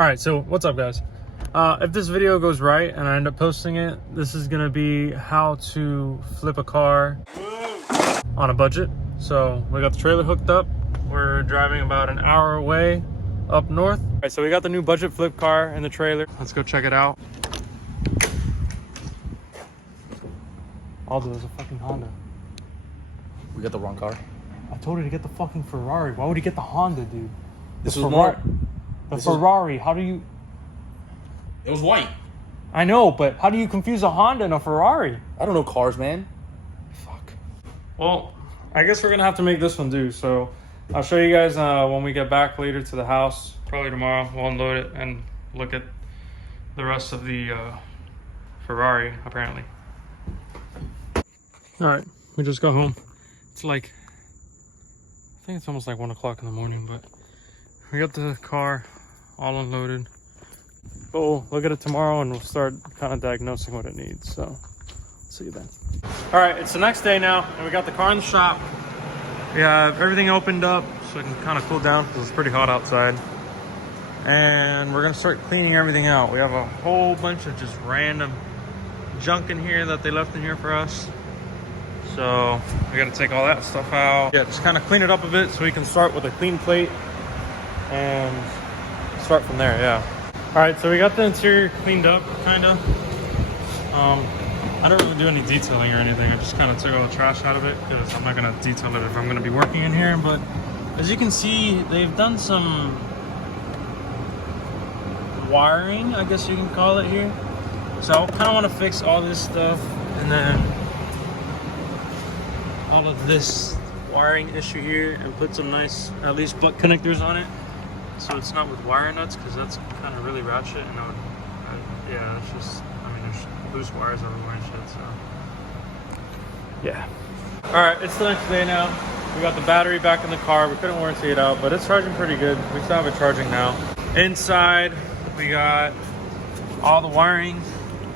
All right, so what's up, guys? If this video goes right and I end up posting it, this is gonna be how to flip a car on a budget. So we got the trailer hooked up. We're driving about an hour away up north. All right, so we got the new budget flip car in the trailer. Let's go check it out. Aldo, there's a fucking Honda. We got the wrong car. I told her to get the fucking Ferrari. Why would he get the Honda, dude? This was more. The Ferrari, how do you... It was white. I know, but how do you confuse a Honda and a Ferrari? I don't know cars, man. Fuck. Well, I guess we're gonna have to make this one do. So I'll show you guys when we get back later to the house. Probably tomorrow. We'll unload it and look at the rest of the Ferrari, apparently. All right, we just got home. It's like, I think it's almost like 1 o'clock in the morning, but we got the car all unloaded. We'll look at it tomorrow and we'll start kind of diagnosing what it needs. So see you then. All right, it's the next day now and we got the car in the shop. We have everything opened up so it can kind of cool down because it's pretty hot outside. And we're gonna start cleaning everything out. We have a whole bunch of just random junk in here that they left in here for us. So we got to take all that stuff out. Yeah, just kind of clean it up a bit so we can start with a clean plate and start from there. Yeah. All right, so we got the interior cleaned up, kind of. I don't really do any detailing or anything. I just kind of took all the trash out of it because I'm not gonna detail it if I'm gonna be working in here. But as you can see, they've done some wiring, I guess you can call it here. So I kind of want to fix all this stuff and then all of this wiring issue here and put some nice, at least butt connectors on it. So it's not with wire nuts because that's kind of really ratchet and yeah, it's just, I mean, there's loose wires everywhere and shit, so. Yeah. All right, it's the next day now. We got the battery back in the car. We couldn't warranty it out, but it's charging pretty good. We still have it charging now. Inside, we got all the wiring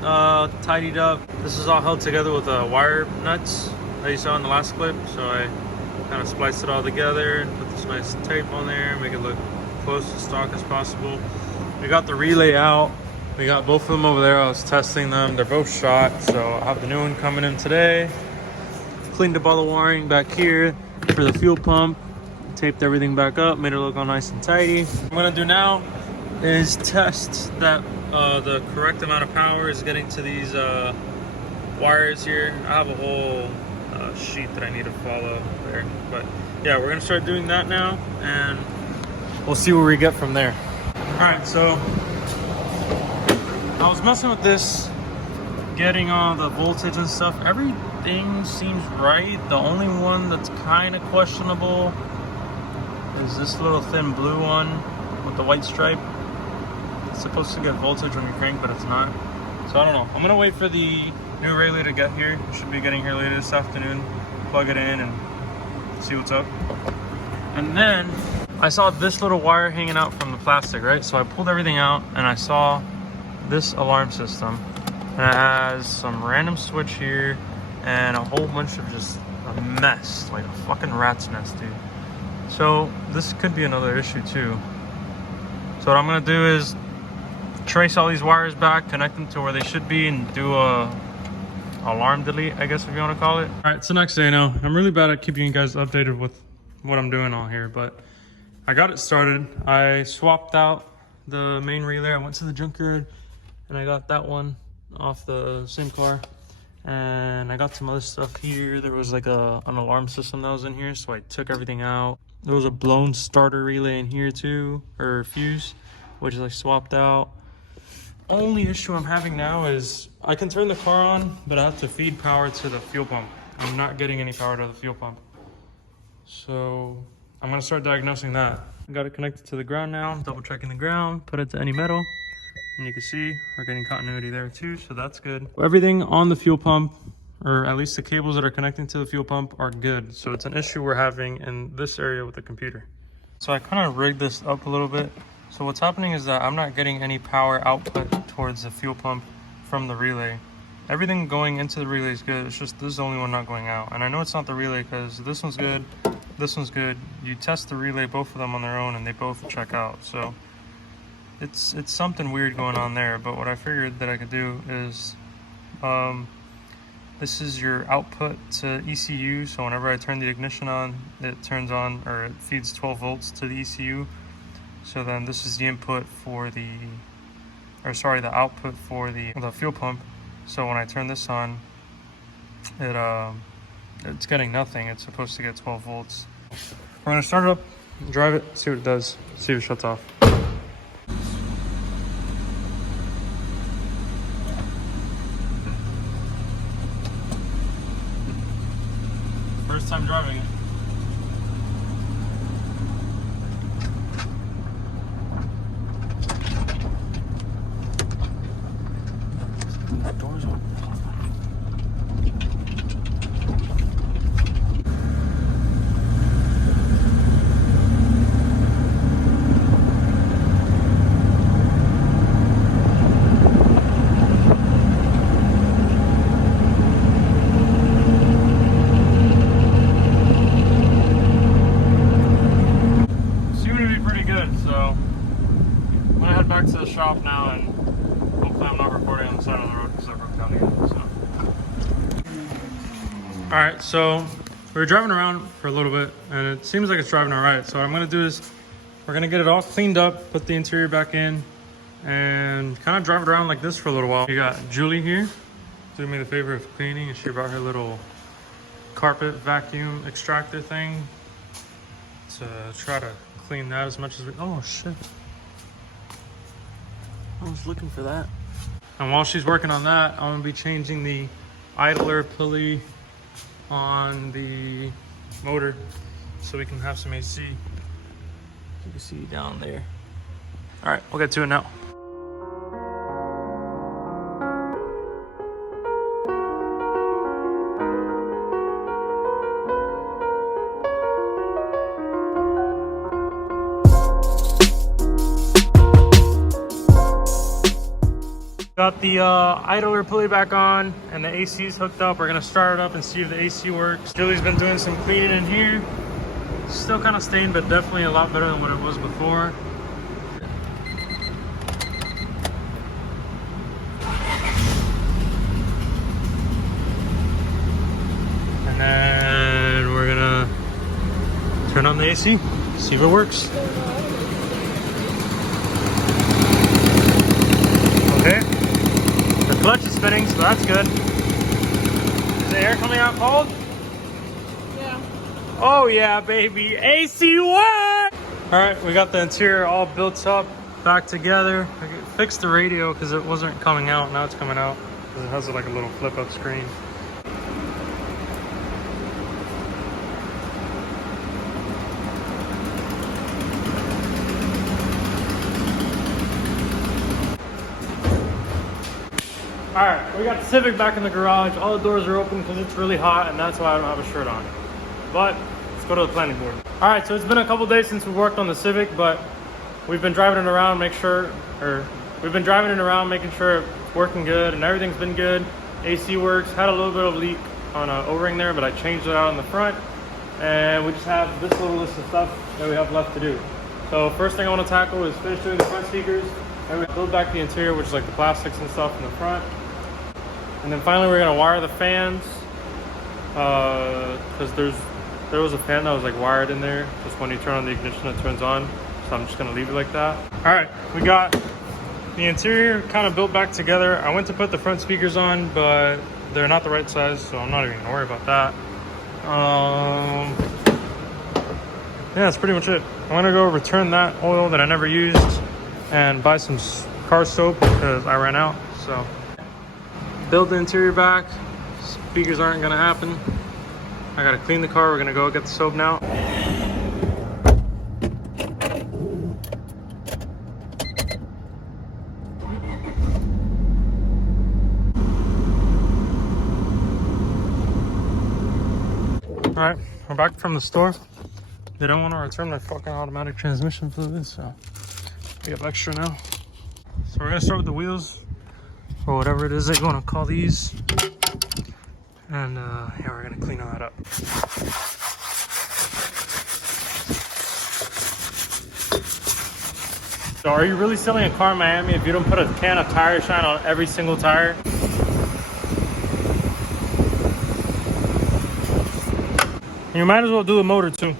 tidied up. This is all held together with wire nuts that you saw in the last clip. So I kind of spliced it all together and put this nice tape on there, make it look close to stock as possible. We got the relay out. We got both of them over there. I was testing them. They're both shot. So I have the new one coming in today. Cleaned up all the wiring back here for the fuel pump. Taped everything back up, made it look all nice and tidy. What I'm gonna do now is test that the correct amount of power is getting to these wires here. I have a whole sheet that I need to follow there, but yeah, we're gonna start doing that now and we'll see where we get from there. All right, so I was messing with this, getting all the voltage and stuff. Everything seems right. The only one that's kind of questionable is this little thin blue one with the white stripe. It's supposed to get voltage when you crank, but it's not. So I don't know. I'm gonna wait for the new relay to get here. It should be getting here later this afternoon. Plug it in and see what's up. And then I saw this little wire hanging out from the plastic, right? So I pulled everything out and I saw this alarm system. And it has some random switch here and a whole bunch of just a mess, like a fucking rat's nest, dude. So this could be another issue too. So what I'm gonna do is trace all these wires back, connect them to where they should be, and do a alarm delete, I guess, if you want to call it. All right, it's the next day now. I'm really bad at keeping you guys updated with what I'm doing on here, but I got it started. I swapped out the main relay. I went to the junkyard and I got that one off the same car, and I got some other stuff here. There was like an alarm system that was in here, so I took everything out. There was a blown starter relay in here too, or fuse, which I swapped out. Only issue I'm having now is I can turn the car on, but I have to feed power to the fuel pump. I'm not getting any power to the fuel pump. So I'm gonna start diagnosing that. I got it connected to the ground now, double checking the ground, put it to any metal. And you can see we're getting continuity there too, so that's good. Everything on the fuel pump, or at least the cables that are connecting to the fuel pump, are good. So it's an issue we're having in this area with the computer. So I kind of rigged this up a little bit. So what's happening is that I'm not getting any power output towards the fuel pump from the relay. Everything going into the relay is good. It's just this is the only one not going out. And I know it's not the relay because this one's good, this one's good. You test the relay, both of them on their own, and they both check out. So it's something weird going on there. But what I figured that I could do is, this is your output to ECU. So whenever I turn the ignition on, it turns on, or it feeds 12 volts to the ECU. So then this is the input for the, or sorry, the output for the fuel pump. So when I turn this on, it's getting nothing. It's supposed to get 12 volts. We're gonna start it up, drive it, see what it does, see if it shuts off. First time driving it. The door's open. Back to the shop now, and hopefully I'm not recording on the side of the road because I broke down again. So, all right, so we were driving around for a little bit, and it seems like it's driving all right. So what I'm gonna do is we're gonna get it all cleaned up, put the interior back in, and kind of drive it around like this for a little while. You got Julie here doing me the favor of cleaning, and she brought her little carpet vacuum extractor thing to try to clean that as much as we. Oh shit. I was looking for that. And while she's working on that, I'm gonna be changing the idler pulley on the motor so we can have some AC. You can see down there. All right, we'll get to it now. Got the idler pulley back on and the AC is hooked up. We're gonna start it up and see if the AC works. Julie's been doing some cleaning in here. Still kind of stained, but definitely a lot better than what it was before. And then we're gonna turn on the AC, see if it works. Okay. The clutch is spinning, so that's good. Is the air coming out cold? Yeah. Oh yeah, baby. AC what? All right, we got the interior all built up, back together. I fixed the radio because it wasn't coming out. Now it's coming out because it has like a little flip up screen. All right, we got the Civic back in the garage. All the doors are open because it's really hot, and that's why I don't have a shirt on. But let's go to the planning board. All right, so it's been a couple days since we worked on the Civic, but we've been driving it around, making sure it's working good, and everything's been good. AC works. Had a little bit of a leak on an O-ring there, but I changed it out in the front, and we just have this little list of stuff that we have left to do. So first thing I want to tackle is finish doing the front speakers, and we build back the interior, which is like the plastics and stuff in the front. And then finally we're gonna wire the fans, because there was a fan that was like wired in there. Just when you turn on the ignition, it turns on. So I'm just gonna leave it like that. All right, we got the interior kind of built back together. I went to put the front speakers on, but they're not the right size, so I'm not even gonna worry about that. Yeah, that's pretty much it. I'm gonna go return that oil that I never used and buy some car soap because I ran out. So build the interior back. Speakers aren't gonna happen. I gotta clean the car. We're gonna go get the soap now. All right, we're back from the store. They don't want to return my fucking automatic transmission fluid, so we have extra now. So we're gonna start with the wheels, or whatever it is they're gonna call these. And yeah, we're gonna clean all that up. So are you really selling a car in Miami if you don't put a can of tire shine on every single tire? You might as well do a motor too.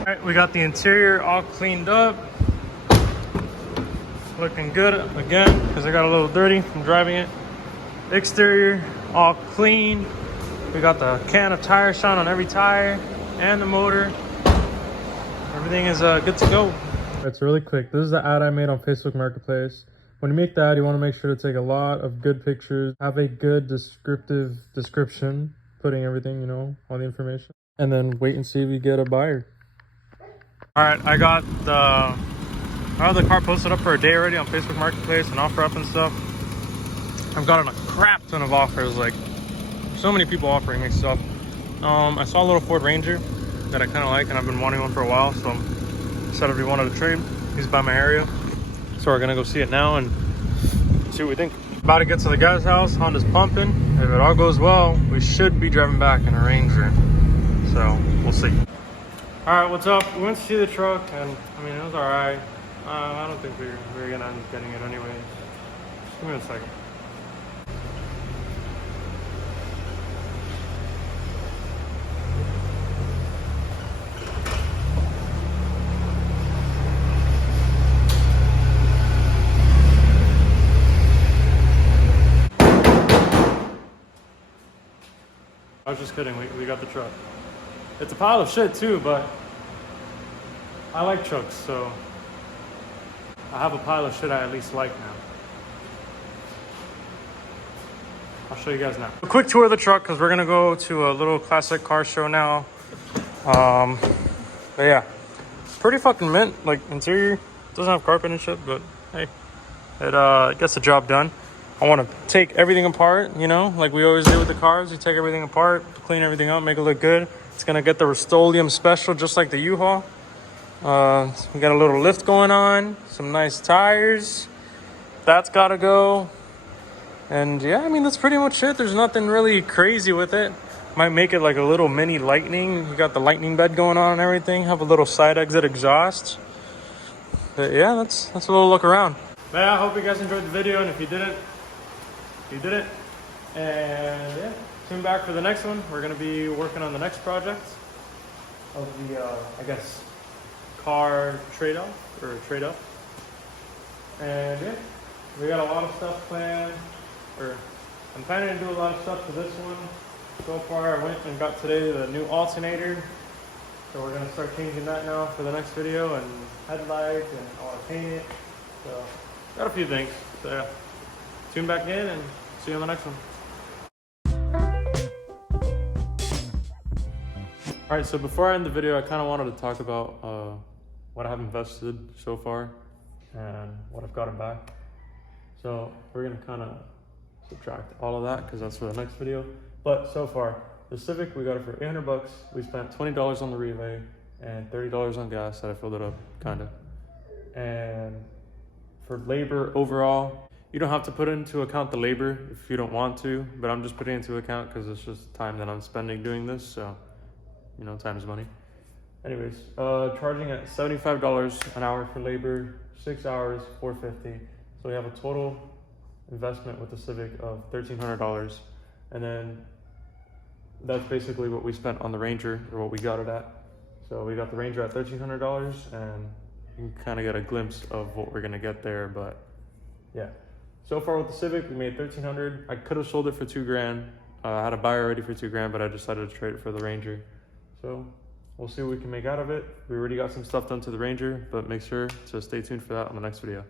All right, we got the interior all cleaned up. Looking good again, because I got a little dirty from driving it. Exterior all clean. We got the can of tire shine on every tire and the motor. Everything is good to go. It's really quick. This is the ad I made on Facebook Marketplace. When you make the ad, you want to make sure to take a lot of good pictures, have a good descriptive description, putting everything, you know, all the information, and then wait and see if you get a buyer. All right, I have the car posted up for a day already on Facebook Marketplace and OfferUp and stuff. I've gotten a crap ton of offers, like so many people offering me stuff. I saw a little Ford Ranger that I kind of like, and I've been wanting one for a while, so I said if you wanted to trade, he's by my area. So we're gonna go see it now and see what we think. About to get to the guy's house, Honda's pumping. If it all goes well, we should be driving back in a Ranger. So we'll see. All right, what's up? We went to see the truck, and I mean, it was all right. I don't think we're gonna end up getting it anyways. Give me a second. I was just kidding, we got the truck. It's a pile of shit too, but I like trucks, so I have a pile of shit I at least like now. I'll show you guys now. A quick tour of the truck, because we're gonna go to a little classic car show now. But yeah, pretty fucking mint, like interior. Doesn't have carpet and shit, but hey, it gets the job done. I want to take everything apart, you know, like we always do with the cars. You take everything apart, clean everything up, make it look good. It's gonna get the Rust-Oleum special, just like the U-Haul. We got a little lift going on, some nice tires. That's gotta go. And yeah, I mean, that's pretty much it. There's nothing really crazy with it. Might make it like a little mini Lightning. You got the Lightning bed going on and everything. Have a little side exit exhaust. But yeah, that's a little look around. But yeah, I hope you guys enjoyed the video, and if you didn't, you did it. And yeah, tune back for the next one. We're gonna be working on the next project of the, I guess, car trade-off or trade-up. And yeah, we got a lot of stuff planned, or I'm planning to do a lot of stuff to this one. So far, I went and got today the new alternator. So we're gonna start changing that now for the next video, and headlights, and I wanna paint it. So got a few things. So yeah, tune back in and see you on the next one. All right, so before I end the video, I kind of wanted to talk about what I have invested so far and what I've gotten back. So we're gonna kind of subtract all of that because that's for the next video. But so far, the Civic, we got it for $800. We spent $20 on the relay and $30 on gas that I filled it up, kind of. And for labor overall, you don't have to put into account the labor if you don't want to, but I'm just putting into account because it's just time that I'm spending doing this. So, you know, time is money. Anyways, charging at $75 an hour for labor, 6 hours, $450. So we have a total investment with the Civic of $1,300. And then that's basically what we spent on the Ranger, or what we got it at. So we got the Ranger at $1,300, and you can kind of get a glimpse of what we're gonna get there. But yeah, so far with the Civic, we made $1,300. I could have sold it for $2 grand. I had a buyer ready for $2 grand, but I decided to trade it for the Ranger. So we'll see what we can make out of it. We already got some stuff done to the Ranger, but make sure to stay tuned for that on the next video.